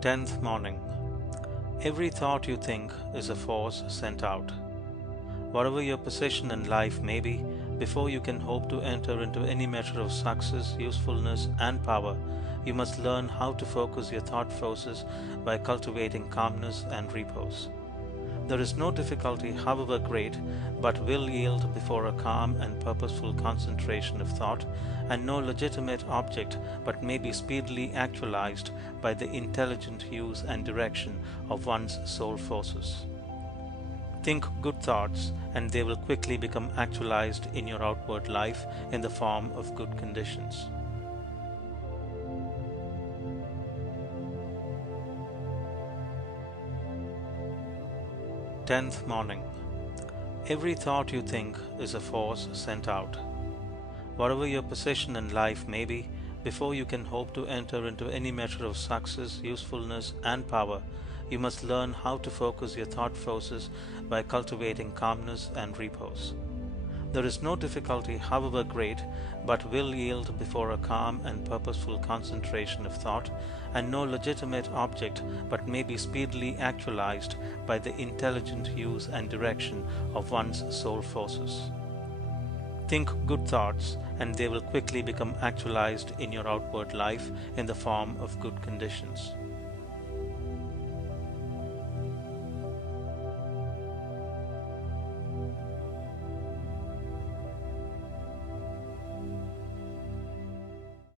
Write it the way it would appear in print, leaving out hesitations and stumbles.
Tenth morning. Every thought you think is a force sent out. Whatever your position in life may be, before you can hope to enter into any measure of success, usefulness, and power, you must learn how to focus your thought forces by cultivating calmness and repose. There is no difficulty, however great, but will yield before a calm and purposeful concentration of thought, and no legitimate object but may be speedily actualized by the intelligent use and direction of one's soul forces. Think good thoughts, and they will quickly become actualized in your outward life in the form of good conditions. Tenth morning. Every thought you think is a force sent out. Whatever your position in life may be, before you can hope to enter into any measure of success, usefulness, and power, you must learn how to focus your thought forces by cultivating calmness and repose. There is no difficulty, however great, but will yield before a calm and purposeful concentration of thought, and no legitimate object but may be speedily actualized by the intelligent use and direction of one's soul forces. Think good thoughts, and they will quickly become actualized in your outward life in the form of good conditions.